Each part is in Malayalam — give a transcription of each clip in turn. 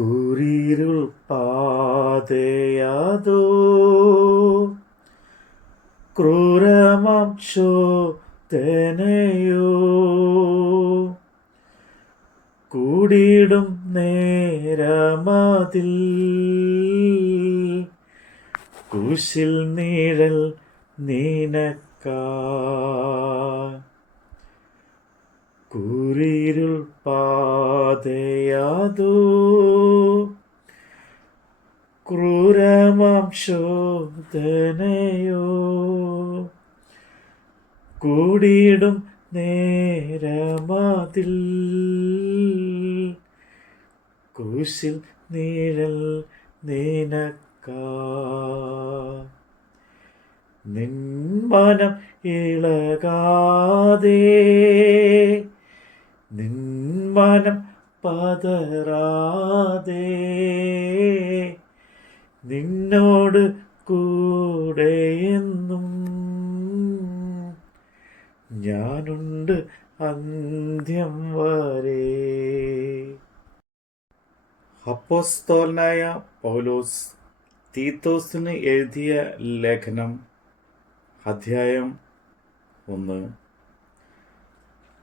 കുരിരുൾ പാതയാതോ ക്രൂരമാം ശോധനയോ കൂടിയിടും നേരമതിൽ കുശിൽ നീഴൽ നീനക്കാ കുരിരുൾ പാതയാതോ ക്രൂരമാം ശോധനയോ കൂടിയിടും നേരമതിൽ കുശിൽ നീഴൽ നീനക്കാ നിന്മനം ഇളകാതെ നിന്മനം പതറാതെ നിന്നോട് കൂടെയെന്നും ഞാനുണ്ട് അന്ത്യം വരെ. അപ്പോസ്തലനായ പൗലോസ് തീത്തോസിന് എഴുതിയ ലേഖനം, അധ്യായം 1.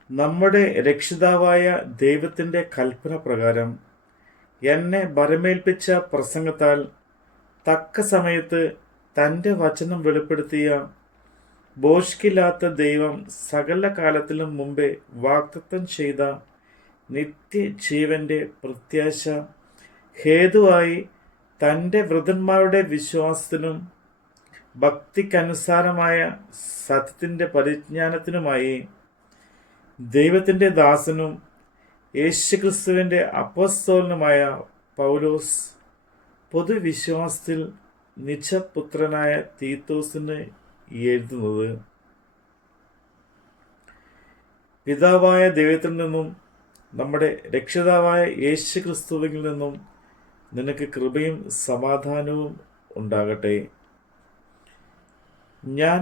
നമ്മുടെ രക്ഷിതാവായ ദൈവത്തിൻ്റെ കൽപ്പന പ്രകാരം എന്നെ ഭരമേൽപ്പിച്ച പ്രസംഗത്താൽ തക്ക സമയത്ത് തൻ്റെ വചനം വെളിപ്പെടുത്തിയ ഭോഷ്കില്ലാത്ത ദൈവം സകല കാലത്തിലും മുമ്പേ വാഗ്ദത്തം ചെയ്ത നിത്യജീവൻ്റെ പ്രത്യാശ ഹേതുവായി തൻ്റെ വൃതന്മാരുടെ വിശ്വാസത്തിനും ഭക്തിക്കനുസാരമായ സത്യത്തിൻ്റെ പരിജ്ഞാനത്തിനുമായി ദൈവത്തിൻ്റെ ദാസനും യേശുക്രിസ്തുവിൻ്റെ അപ്പോസ്തലനുമായ പൗലോസ് പൊതുവിശ്വാസത്തിൽ നിജപുത്രനായ തീത്തോസിന് എഴുതുന്നത്, പിതാവായ ദൈവത്തിൽ നിന്നും നമ്മുടെ രക്ഷിതാവായ യേശുക്രിസ്തുവിൽ നിന്നും നിനക്ക് കൃപയും സമാധാനവും ഉണ്ടാകട്ടെ. ഞാൻ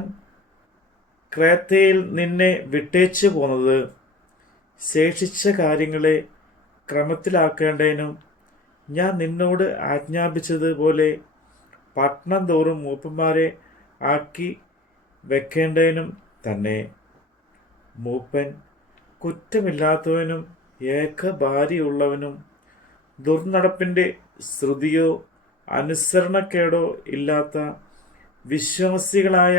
ക്രേത്തയിൽ നിന്നെ വിട്ടേച്ചു പോന്നത് ശേഷിച്ച കാര്യങ്ങളെ ക്രമത്തിലാക്കേണ്ടതിനും ഞാൻ നിന്നോട് ആജ്ഞാപിച്ചതുപോലെ പട്ടണം തോറും മൂപ്പന്മാരെ ആക്കി വെക്കേണ്ടതിനും തന്നെ. മൂപ്പൻ കുറ്റമില്ലാത്തവനും ഏകഭാര്യയുള്ളവനും ദുർനടപ്പിൻ്റെ ശ്രുതിയോ അനുസരണക്കേടോ ഇല്ലാത്ത വിശ്വാസികളായ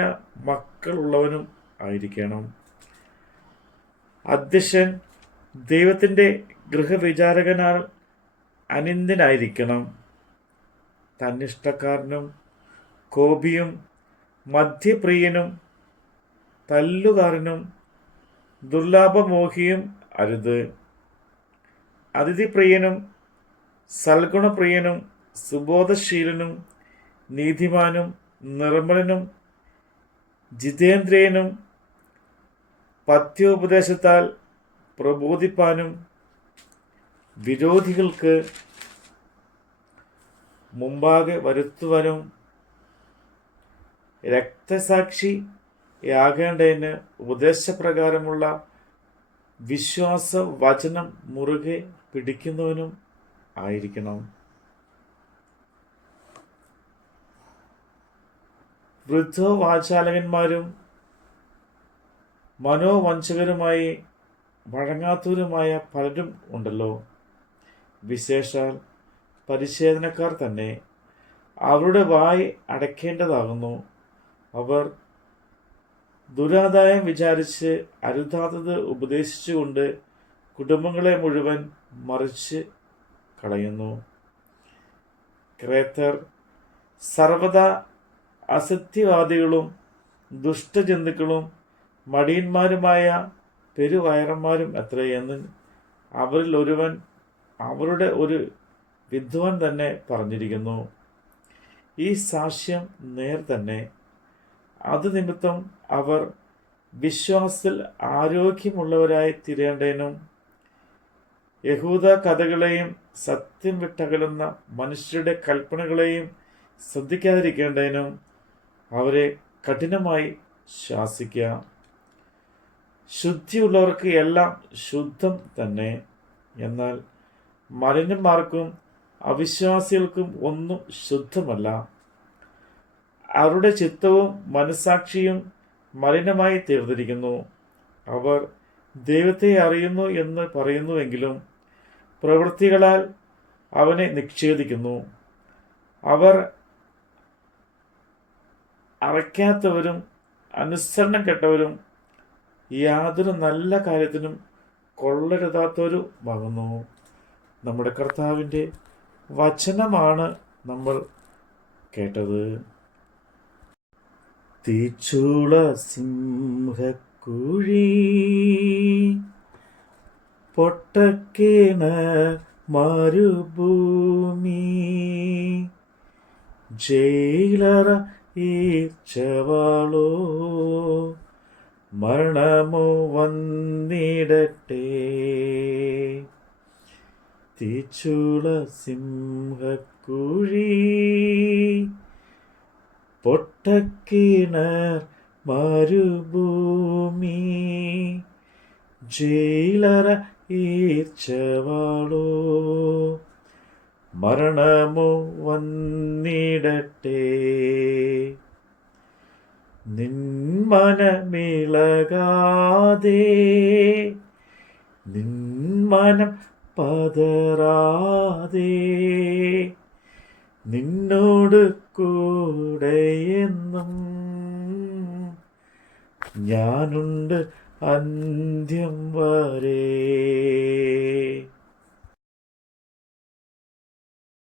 മക്കളുള്ളവനും ആയിരിക്കണം. അധ്യക്ഷൻ ദൈവത്തിൻ്റെ ഗൃഹവിചാരകനാൽ അനിന്ദ്യനായിരിക്കണം. തന്നിഷ്ടക്കാരനും കോപിയും മദ്യപ്രിയനും തല്ലുകാരനും ദുർലാഭമോഹിയും അരുത്. അതിഥിപ്രിയനും സൽഗുണപ്രിയനും സുബോധശീലനും നീതിമാനും നിർമ്മലനും ജിതേന്ദ്രിയനും പഥ്യോപദേശത്താൽ പ്രബോധിപ്പാനും വിരോധികൾക്ക് മുമ്പാകെ വരുത്തുവാനും രക്തസാക്ഷിയാകേണ്ടതിന് ഉപദേശപ്രകാരമുള്ള വിശ്വാസ വചനം മുറുകെ പിടിക്കുന്നവനും ആയിരിക്കണം. വൃദ്ധവാചാലകന്മാരും മനോവഞ്ചകരുമായി വഴങ്ങാത്തവരുമായ പലരും ഉണ്ടല്ലോ. വിശേഷാൽ പരിച്ഛേദനക്കാർ തന്നെ. അവരുടെ വായ് അടയ്ക്കേണ്ടതാകുന്നു. അവർ ദുരാദായം വിചാരിച്ച് അരുതാത്തത് ഉപദേശിച്ചുകൊണ്ട് കുടുംബങ്ങളെ മുഴുവൻ മറിച്ച് കളയുന്നു. ക്രേത്തർ സർവദാ അസത്യവാദികളും ദുഷ്ടജന്തുക്കളും മടിയന്മാരുമായ പെരുവയറന്മാരും എത്രയെന്ന് അവരിൽ ഒരുവൻ, അവരുടെ ഒരു വിദ്വാൻ തന്നെ പറഞ്ഞിരിക്കുന്നു. ഈ സാക്ഷ്യം നേർ തന്നെ. അത് നിമിത്തം അവർ വിശ്വാസത്തിൽ ആരോഗ്യമുള്ളവരായി തീരേണ്ടതിനും യഹൂദ കഥകളെയും സത്യം വിട്ടകലുന്ന മനുഷ്യരുടെ കൽപ്പനകളെയും ശ്രദ്ധിക്കാതിരിക്കേണ്ടതിനും അവരെ കഠിനമായി ശാസിക്കുക. ശുദ്ധിയുള്ളവർക്ക് എല്ലാം ശുദ്ധം തന്നെ. എന്നാൽ മലിനന്മാർക്കും അവിശ്വാസികൾക്കും ഒന്നും ശുദ്ധമല്ല. അവരുടെ ചിത്തവും മനസ്സാക്ഷിയും മലിനമായി തീർന്നിരിക്കുന്നു. അവർ ദൈവത്തെ അറിയുന്നു എന്ന് പറയുന്നുവെങ്കിലും പ്രവൃത്തികളാൽ അവനെ നിഷേധിക്കുന്നു. അവർ അറയ്ക്കാത്തവരും അനുസരണം കെട്ടവരും യാതൊരു നല്ല കാര്യത്തിനും കൊള്ളരുതാത്തവരുമാകുന്നു. നമ്മുടെ കർത്താവിൻ്റെ വചനമാണ് നമ്മൾ കേട്ടത്. തീച്ചൂള സിംഹക്കുഴി, പൊട്ടക്കേണ മരുഭൂമി, ജയിലറ ഈർച്ചവാളോ, മരണമോ വന്നിടട്ടെ. തീച്ചൂള സിംഹക്കുഴി, പൊട്ടക്കിണർ മരുഭൂമി, ജയിലറ ഈർച്ചവാളോ, മരണമോ വന്നിടട്ടെ. നിന്മനമിളകാതെ, നിന്മനം പതറാതെ, നിന്നോട് കൂടെയെന്നും ഞാനുണ്ട് അന്ത്യം വരെ.